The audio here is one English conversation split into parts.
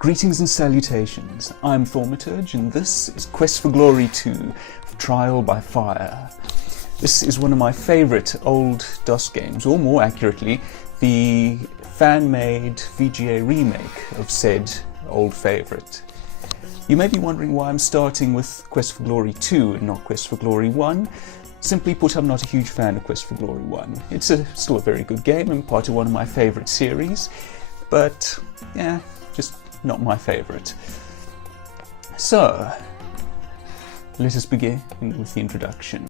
Greetings and salutations, I'm Thaumaturge and this is Quest for Glory 2, Trial by Fire. This is one of my favourite old DOS games, or more accurately, the fan-made VGA remake of said old favourite. You may be wondering why I'm starting with Quest for Glory 2 and not Quest for Glory 1. Simply put, I'm not a huge fan of Quest for Glory 1. It's still a very good game and part of one of my favourite series, but yeah, just not my favourite. So, let us begin with the introduction.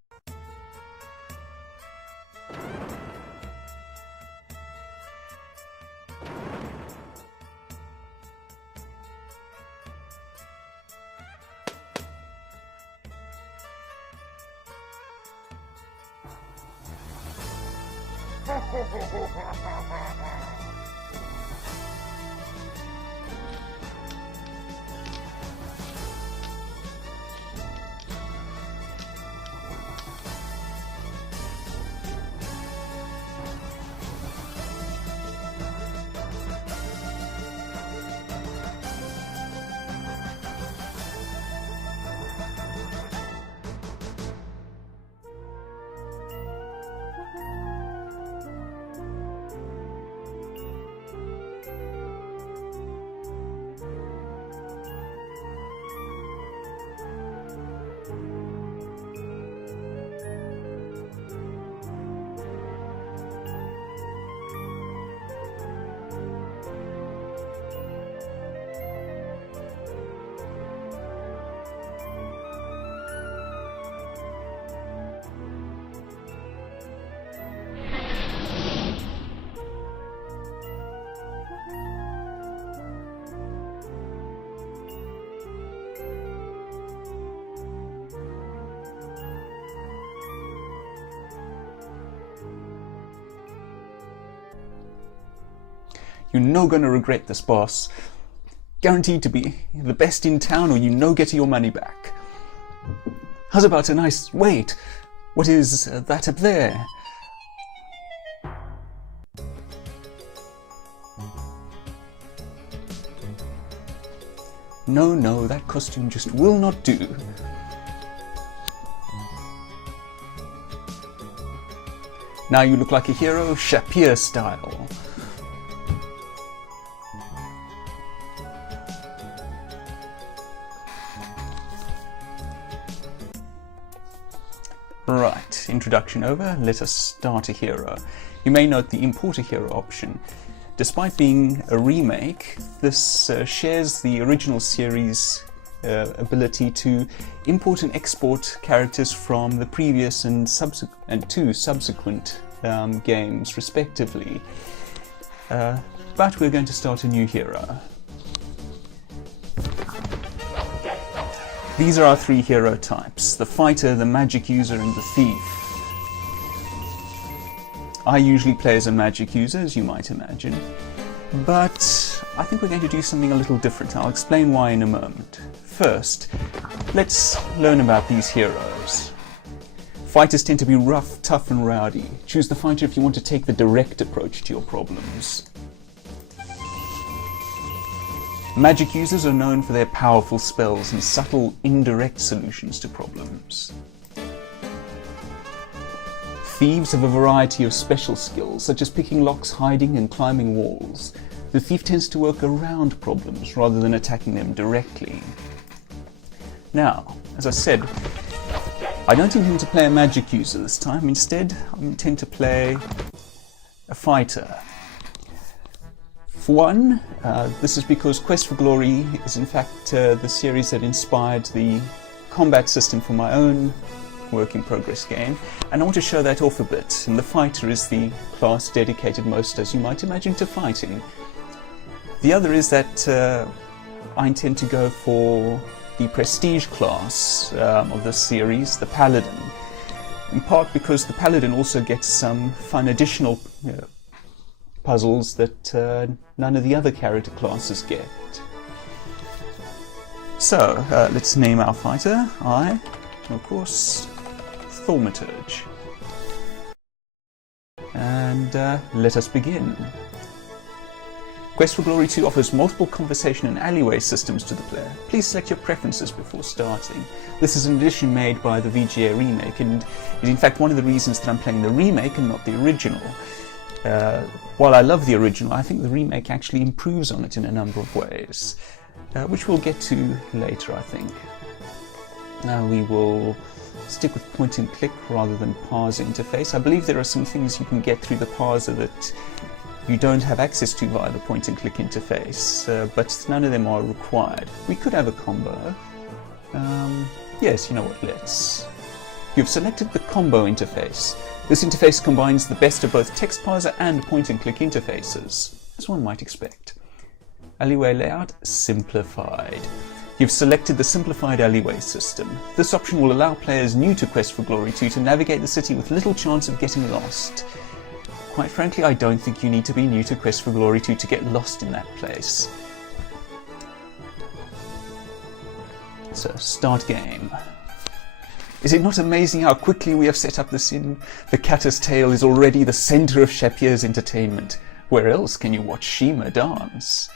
You're no gonna regret this, boss. Guaranteed to be the best in town or you no get your money back. How's about a nice... wait, what is that up there? No, that costume just will not do. Now you look like a hero, Shapier style. Right, introduction over, let us start a hero. You may note the import a hero option. Despite being a remake, this shares the original series ability to import and export characters from the previous and two subsequent games respectively. But we're going to start a new hero. These are our three hero types, the fighter, the magic user and the thief. I usually play as a magic user, as you might imagine, but I think we're going to do something a little different. I'll explain why in a moment. First, let's learn about these heroes. Fighters tend to be rough, tough and rowdy. Choose the fighter if you want to take the direct approach to your problems. Magic users are known for their powerful spells and subtle, indirect solutions to problems. Thieves have a variety of special skills, such as picking locks, hiding and climbing walls. The thief tends to work around problems rather than attacking them directly. Now, as I said, I don't intend to play a magic user this time. Instead, I intend to play a fighter. For one, this is because Quest for Glory is in fact the series that inspired the combat system for my own work-in-progress game, and I want to show that off a bit, and the fighter is the class dedicated most, as you might imagine, to fighting. The other is that I intend to go for the prestige class of this series, the Paladin, in part because the Paladin also gets some fun additional puzzles that none of the other character classes get. So, let's name our fighter. I, of course, Thaumaturge. And let us begin. Quest for Glory 2 offers multiple conversation and alleyway systems to the player. Please select your preferences before starting. This is an addition made by the VGA remake, and is in fact one of the reasons that I'm playing the remake and not the original. While I love the original, I think the remake actually improves on it in a number of ways, which we'll get to later, I think. Now we will stick with point and click rather than parser interface. I believe there are some things you can get through the parser that you don't have access to via the point and click interface, but none of them are required. We could have a combo. Yes, you know what, let's. You've selected the combo interface. This interface combines the best of both text parser and point and click interfaces, as one might expect. Alleyway layout simplified. You've selected the simplified alleyway system. This option will allow players new to Quest for Glory 2 to navigate the city with little chance of getting lost. Quite frankly, I don't think you need to be new to Quest for Glory 2 to get lost in that place. So, start game. Is it not amazing how quickly we have set up the scene? The Catter's Tale is already the centre of Shapier's entertainment. Where else can you watch Shima dance?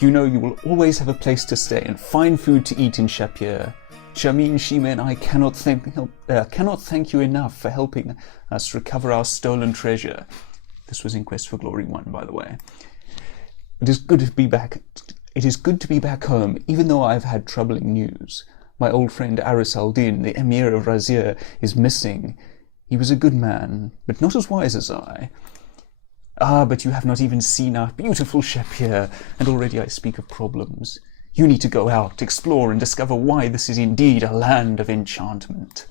You know you will always have a place to stay and fine food to eat in Shapier. Shamin, Shima and I cannot thank you enough for helping us recover our stolen treasure. This was in Quest for Glory 1, by the way. It is good to be back. It is good to be back home, even though I've had troubling news. My old friend Aris al-Din, the Emir of Rasier, is missing. He was a good man, but not as wise as I. Ah, but you have not even seen our beautiful Shapier, and already I speak of problems. You need to go out, explore, and discover why this is indeed a land of enchantment.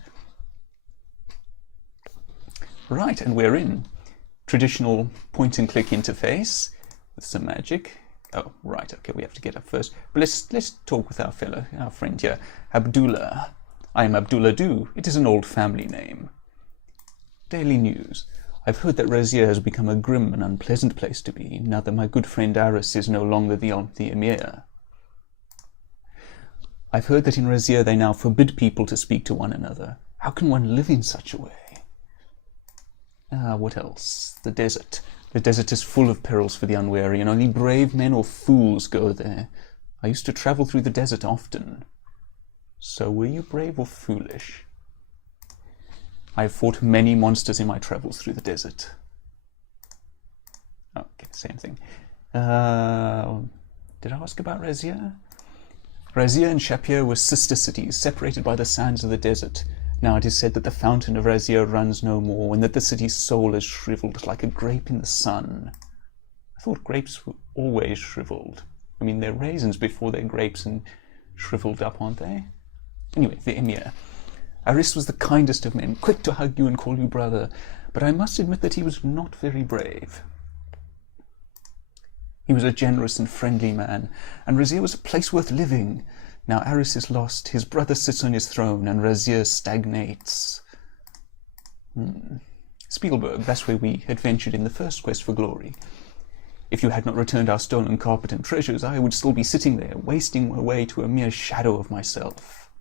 Right, and we're in. Traditional point-and-click interface with some magic. Oh, right, okay, we have to get up first. But let's talk with our friend here, Abdullah. I am Abdullah Du. It is an old family name. Daily News. I've heard that Rasier has become a grim and unpleasant place to be, now that my good friend Aris is no longer the Emir. I've heard that in Rasier they now forbid people to speak to one another. How can one live in such a way? What else? The desert. The desert is full of perils for the unwary, and only brave men or fools go there. I used to travel through the desert often. So were you brave or foolish? I have fought many monsters in my travels through the desert. Okay, same thing. Did I ask about Rasier? Rasier and Shapier were sister cities, separated by the sands of the desert. Now it is said that the fountain of Rasier runs no more, and that the city's soul is shriveled like a grape in the sun. I thought grapes were always shriveled. I mean, they're raisins before they're grapes and shriveled up, aren't they? Anyway, the Emir. Aris was the kindest of men, quick to hug you and call you brother, but I must admit that he was not very brave. He was a generous and friendly man, and Rasier was a place worth living. Now Aris is lost, his brother sits on his throne, and Rasier stagnates. Spielberg, that's where we adventured in the first Quest for Glory. If you had not returned our stolen carpet and treasures, I would still be sitting there, wasting away to a mere shadow of myself.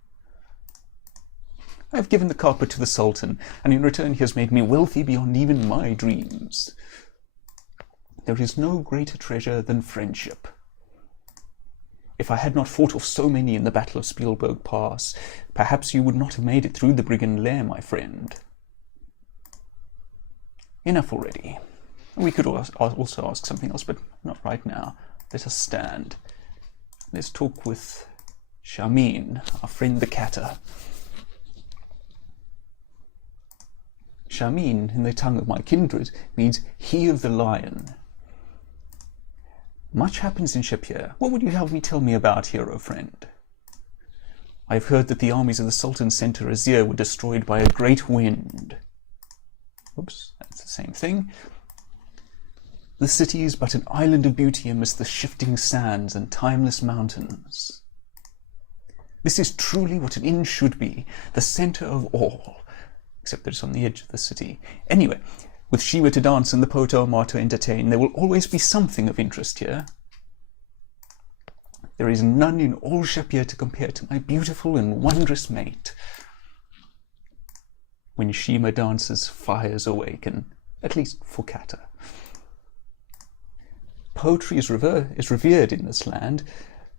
I have given the carpet to the Sultan, and in return he has made me wealthy beyond even my dreams. There is no greater treasure than friendship. If I had not fought off so many in the Battle of Spielberg Pass, perhaps you would not have made it through the brigand lair, my friend. Enough already. We could also ask something else, but not right now. Let us stand. Let's talk with Shamin, our friend the Catter. Shamin, in the tongue of my kindred, means he of the lion. Much happens in Shapier. What would you have me tell me about, hero friend? I have heard that the armies of the Sultan sent to Rasier were destroyed by a great wind. Oops, that's the same thing. The city is but an island of beauty amidst the shifting sands and timeless mountains. This is truly what an inn should be, the centre of all, except that it's on the edge of the city. Anyway, with Shima to dance and the poet Omar to entertain, there will always be something of interest here. There is none in all Shapier to compare to my beautiful and wondrous mate. When Shima dances, fires awaken, at least for Kata. Poetry is revered in this land.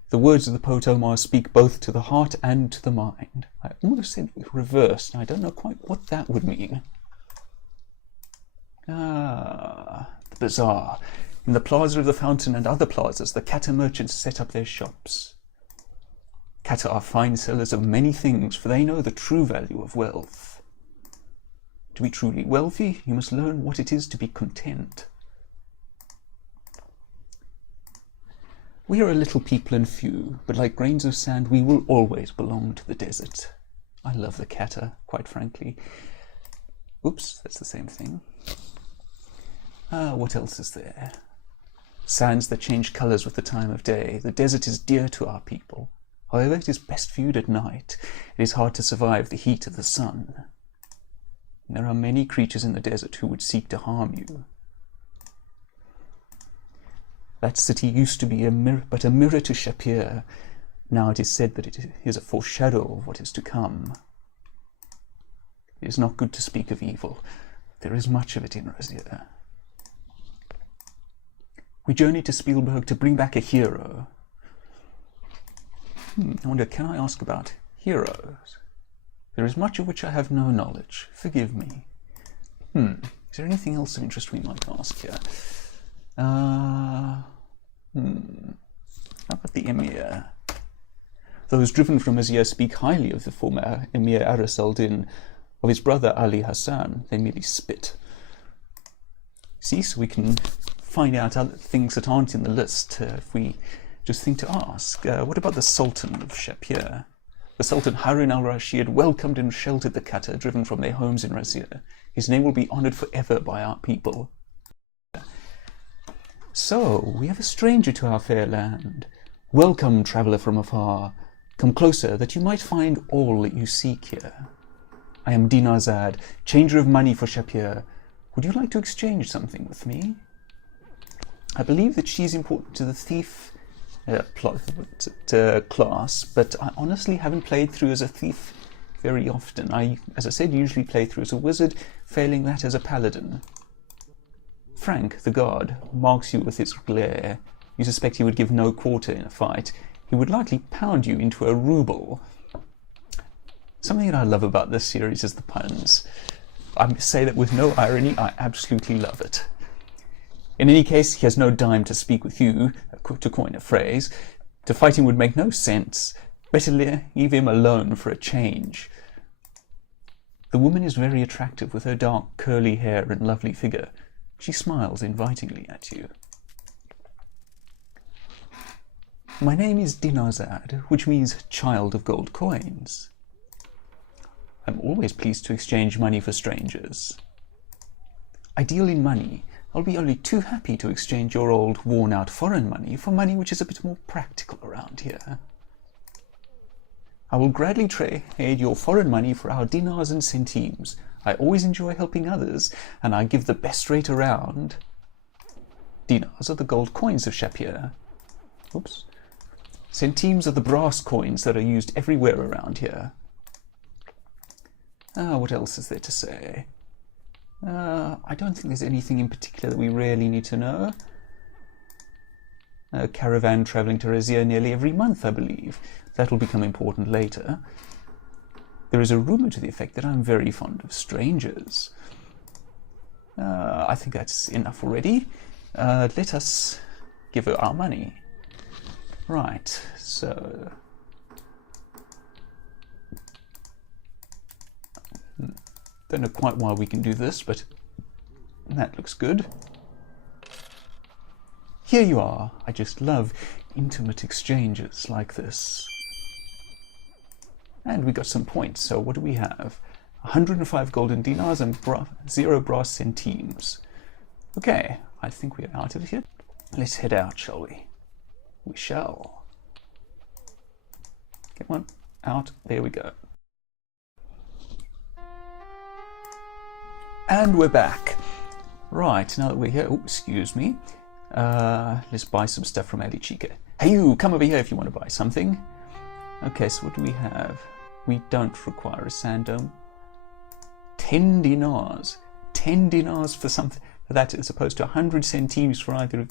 The words of the poet Omar speak both to the heart and to the mind. I almost said reversed, and I don't know quite what that would mean. The bazaar. In the plaza of the fountain and other plazas, the Kata merchants set up their shops. Kata are fine sellers of many things, for they know the true value of wealth. To be truly wealthy, you must learn what it is to be content. We are a little people and few, but like grains of sand, we will always belong to the desert. I love the Kata, quite frankly. Oops, that's the same thing. What else is there? Sands that change colours with the time of day. The desert is dear to our people. However, it is best viewed at night. It is hard to survive the heat of the sun. And there are many creatures in the desert who would seek to harm you. That city used to be but a mirror to Shapier. Now it is said that it is a foreshadow of what is to come. It is not good to speak of evil. There is much of it in Rasier. We journeyed to Spielberg to bring back a hero. I wonder, can I ask about heroes? There is much of which I have no knowledge. Forgive me. Is there anything else of interest we might ask here? How about the Emir? Those driven from Rasier speak highly of the former Emir Aras al-Din, of his brother Ali Hassan. They merely spit. See, so we can find out other things that aren't in the list if we just think to ask. What about the Sultan of Shapier? The Sultan Harun al-Rashid welcomed and sheltered the Kata driven from their homes in Rasier. His name will be honoured forever by our people. So, we have a stranger to our fair land. Welcome, traveller from afar. Come closer, that you might find all that you seek here. I am Dinarzad, changer of money for Shapier. Would you like to exchange something with me? I believe that she's important to the thief class, but I honestly haven't played through as a thief very often. I, as I said, usually play through as a wizard, failing that as a paladin. Frank, the guard, marks you with his glare. You suspect he would give no quarter in a fight. He would likely pound you into a ruble. Something that I love about this series is the puns. I say that with no irony. I absolutely love it. In any case, he has no dime to speak with you, to coin a phrase. To fight him would make no sense. Better leave him alone for a change. The woman is very attractive with her dark curly hair and lovely figure. She smiles invitingly at you. My name is Dinarzad, which means child of gold coins. I'm always pleased to exchange money for strangers. I deal in money. I'll be only too happy to exchange your old, worn-out foreign money for money which is a bit more practical around here. I will gladly trade your foreign money for our dinars and centimes. I always enjoy helping others, and I give the best rate around. Dinars are the gold coins of Shapier. Oops. Centimes are the brass coins that are used everywhere around here. What else is there to say? I don't think there's anything in particular that we really need to know. A caravan travelling to Rasier nearly every month, I believe. That will become important later. There is a rumour to the effect that I'm very fond of strangers. I think that's enough already. Let us give her our money. Right, so... Don't know quite why we can do this, but that looks good. Here you are. I just love intimate exchanges like this. And we got some points, so what do we have? 105 golden dinars and 0 brass centimes. Okay, I think we're out of here. Let's head out, shall we? We shall. Come on, out. There we go. And we're back. Right, now that we're here, oh, excuse me. Let's buy some stuff from Ali Chica. Hey you, come over here if you want to buy something. Okay, so what do we have? We don't require a sand dome. 10 dinars. 10 dinars for something for that as opposed to 100 centimes for either of...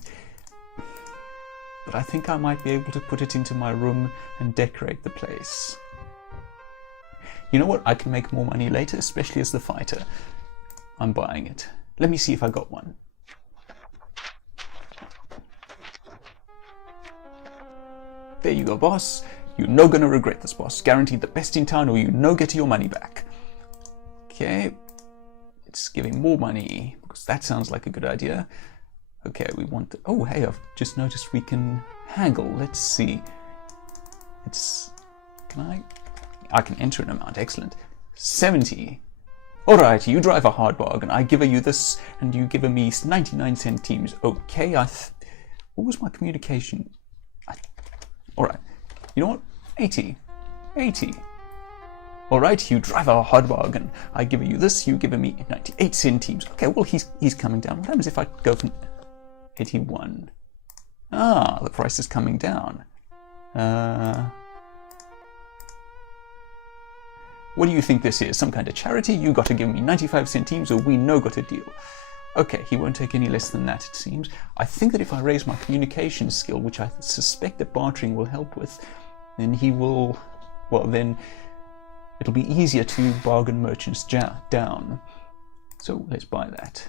but I think I might be able to put it into my room and decorate the place. You know what? I can make more money later, especially as the fighter. I'm buying it. Let me see if I got one. There you go, boss. You're no gonna regret this, boss. Guaranteed the best in town, or you no get your money back. Okay. Let's give him more money, because that sounds like a good idea. Okay, we want the... Oh, hey, I've just noticed we can haggle. Let's see. Can I can enter an amount. Excellent. 70. Alright, you drive a hard bargain. I give you this, and you give me 99 centimes. Okay, what was my communication? Alright, you know what? 80. 80. Alright, you drive a hard bargain. I give you this, you give me 98 centimes. Okay, well, he's coming down. What happens if I go from 81? Ah, the price is coming down. What do you think this is? Some kind of charity? You got to give me 95 centimes or we no got a deal. Okay, he won't take any less than that, it seems. I think that if I raise my communication skill, which I suspect that bartering will help with, then he will... Well, then it'll be easier to bargain merchants down. So let's buy that.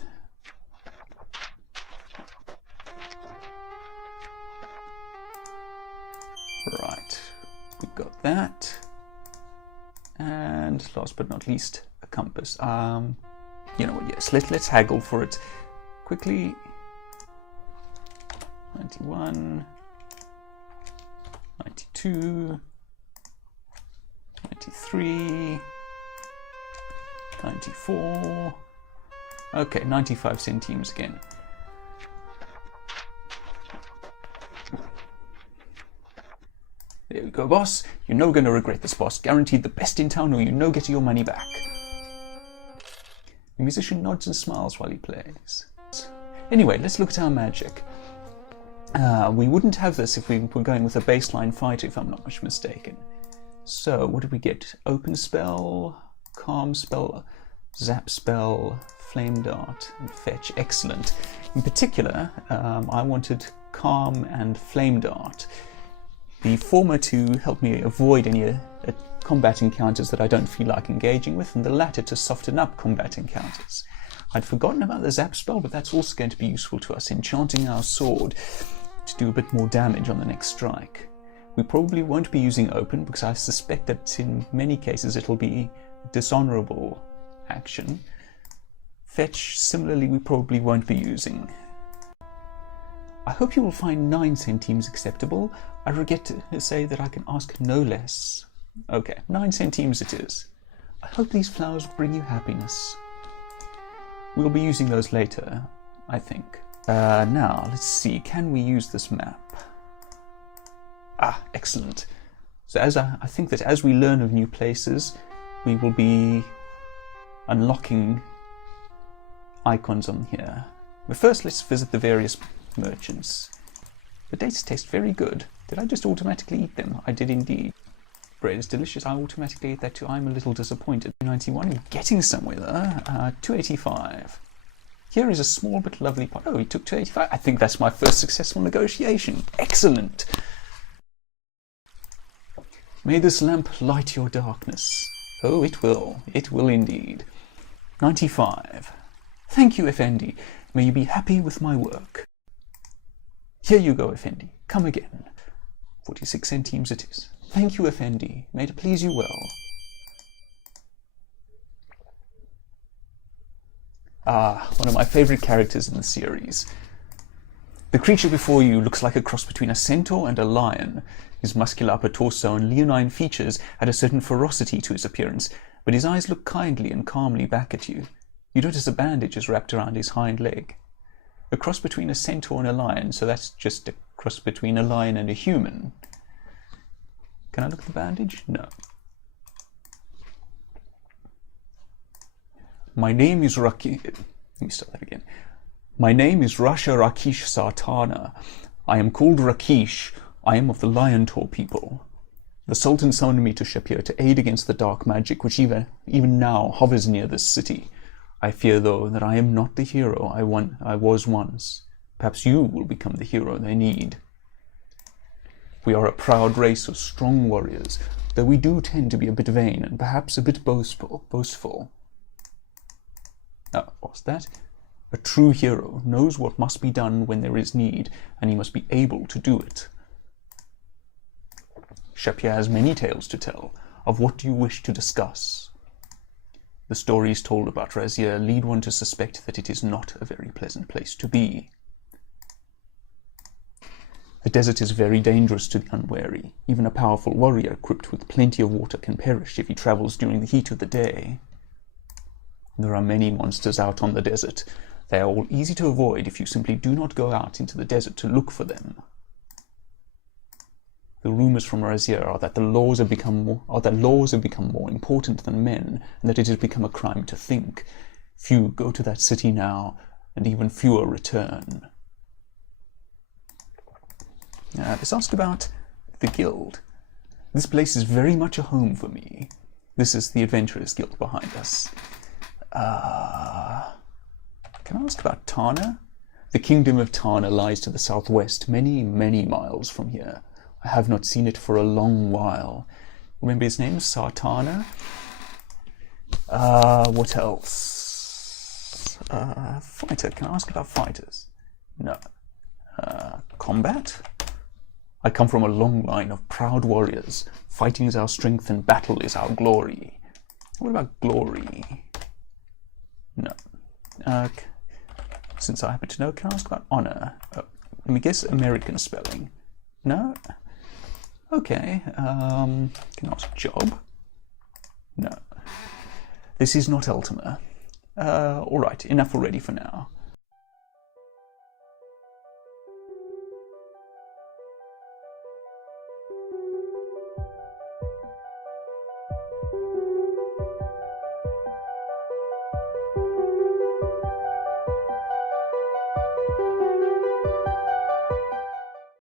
Right, we've got that. And last but not least, a compass. You know what, yes, let's haggle for it quickly. 91, 92, 93, 94. Okay, 95 centimes again. There we go, boss. You're no gonna regret this, boss. Guaranteed the best in town or you no get your money back. The musician nods and smiles while he plays. Anyway, let's look at our magic. We wouldn't have this if we were going with a baseline fighter, if I'm not much mistaken. So, what did we get? Open spell, calm spell, zap spell, flame dart, and fetch. Excellent. In particular, I wanted calm and flame dart. The former to help me avoid any combat encounters that I don't feel like engaging with, and the latter to soften up combat encounters. I'd forgotten about the zap spell, but that's also going to be useful to us, enchanting our sword to do a bit more damage on the next strike. We probably won't be using open, because I suspect that in many cases it'll be a dishonorable action. Fetch, similarly, we probably won't be using. I hope you will find 9 centimes acceptable. I regret to say that I can ask no less. Okay, 9 centimes it is. I hope these flowers bring you happiness. We'll be using those later, I think. Now, let's see, can we use this map? Ah, excellent. So I think that as we learn of new places, we will be unlocking icons on here. But first, let's visit the various merchants. The dates taste very good. Did I just automatically eat them? I did indeed. Bread is delicious. I automatically ate that too. I'm a little disappointed. 91, I'm getting somewhere there. 285. Here is a small but lovely pot. Oh, he took 285. I think that's my first successful negotiation. Excellent. May this lamp light your darkness. Oh, it will. It will indeed. 95. Thank you, Effendi. May you be happy with my work. Here you go, Effendi. Come again. 46 centimes it is. Thank you, Effendi. May it please you well. Ah, one of my favourite characters in the series. The creature before you looks like a cross between a centaur and a lion. His muscular upper torso and leonine features add a certain ferocity to his appearance, but his eyes look kindly and calmly back at you. You notice a bandage is wrapped around his hind leg. A cross between a centaur and a lion, so that's just a cross between a lion and a human. Can I look at the bandage? No. My name is Let me start that again. My name is Rasha Rakish Sartana. I am called Rakish. I am of the Lion Tor people. The Sultan summoned me to Shapier to aid against the dark magic which even now hovers near this city. I fear, though, that I am not the hero I was once. Perhaps you will become the hero they need. We are a proud race of strong warriors, though we do tend to be a bit vain and perhaps a bit boastful. What's that? A true hero knows what must be done when there is need, and he must be able to do it. Shapier has many tales to tell. Of what do you wish to discuss? The stories told about Rasier lead one to suspect that it is not a very pleasant place to be. The desert is very dangerous to the unwary. Even a powerful warrior equipped with plenty of water can perish if he travels during the heat of the day. There are many monsters out on the desert. They are all easy to avoid if you simply do not go out into the desert to look for them. The rumors from Rasier are that laws have become more important than men, and that it has become a crime to think. Few go to that city now, and even fewer return. This asked about the guild. This place is very much a home for me. This is the Adventurers Guild behind us. Can I ask about Tana? The kingdom of Tana lies to the southwest, many, many miles from here. I have not seen it for a long while. Remember his name? Sartana? What else? Fighter. Can I ask about fighters? No. Combat? I come from a long line of proud warriors. Fighting is our strength and battle is our glory. What about glory? No. Since I happen to know, can I ask about honor? Let me guess American spelling. No? Okay. Can I ask job? No. This is not Ultima. Alright, enough already for now.